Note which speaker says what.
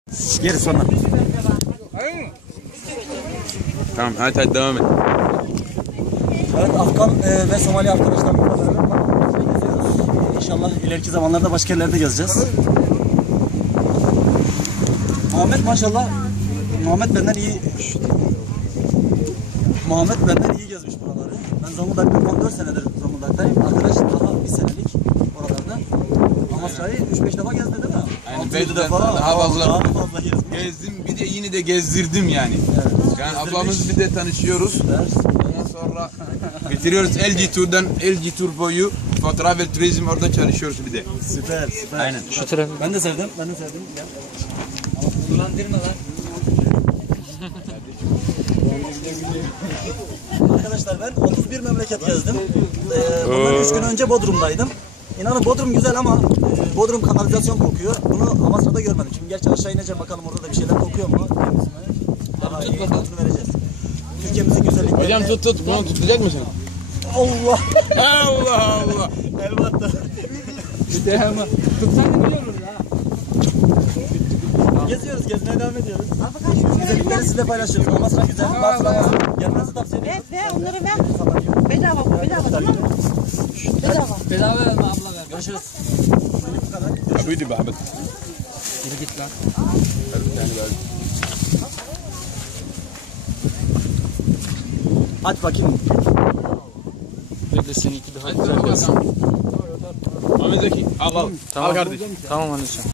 Speaker 1: Geri sonra.
Speaker 2: Tamam hadi devam et.
Speaker 1: Evet, Afgan ve Somali arkadaşlarımızla beraber geziyoruz. İnşallah ileriki zamanlarda başka yerlerde gezeceğiz. Muhammed maşallah, Muhammed benden iyi gezmiş buraları. Ben Zonguldak'ta 14 senedir Zonguldak'tayım. Arkadaş daha bir senelik oralarda. Amasra'yı 3-5 defa gezdi değil mi?
Speaker 2: Yani
Speaker 1: 6-7 defa
Speaker 2: daha fazla
Speaker 1: gezmiş.
Speaker 2: gezdim, bir de yine de gezdirdim yani.
Speaker 1: Evet,
Speaker 2: Yani
Speaker 1: gezdirdik.
Speaker 2: ablamız bir de tanışıyoruz.
Speaker 1: Süper.
Speaker 2: Ondan sonra bitiriyoruz LG Tur'dan LG Tur boyu Travel Turizm orada çalışıyoruz bir de.
Speaker 1: Süper, süper.
Speaker 2: Aynen.
Speaker 1: Şu tarafı. Ben de sevdim. Gel.
Speaker 3: Kullandırma lan.
Speaker 1: Arkadaşlar ben 31 memleket gezdim. Bundan 3 gün önce Bodrum'daydım. İnanın Bodrum güzel ama Bodrum kanalizasyon kokuyor. Bunu Amasra'da görmedim. Şimdi gerçi aşağı ineceğim bakalım orada da bir şeyler kokuyor mu? Temiz mi? Daha iyi tadını vereceğiz. Türkiye'mizin güzelliklerini...
Speaker 2: Hocam tut, bunu tutacak mısın?
Speaker 1: Allah!
Speaker 2: Allah Allah!
Speaker 1: Elbette.
Speaker 3: Bir de hemen. Tutsan da biliyor musun ha?
Speaker 1: Geziyoruz, gezmeye devam ediyoruz. Güzellikleri sizinle paylaşıyoruz. Amasra güzel, Bafra'mız. Gelmenizi tavsiye ediyoruz.
Speaker 4: Ver onları ver. Bedava tamam mı? Bedava.
Speaker 3: Bedava verme abla ver.
Speaker 1: Görüşürüz. Bu kadar.
Speaker 2: Buydu be abi.
Speaker 3: Geri git lan.
Speaker 1: Aç bakayım.
Speaker 3: Bir de seninki daha güzel gelsin.
Speaker 2: Ahmet Zeki al al.
Speaker 3: Tamam.
Speaker 2: Al kardeşim.
Speaker 3: Tamam anneciğim.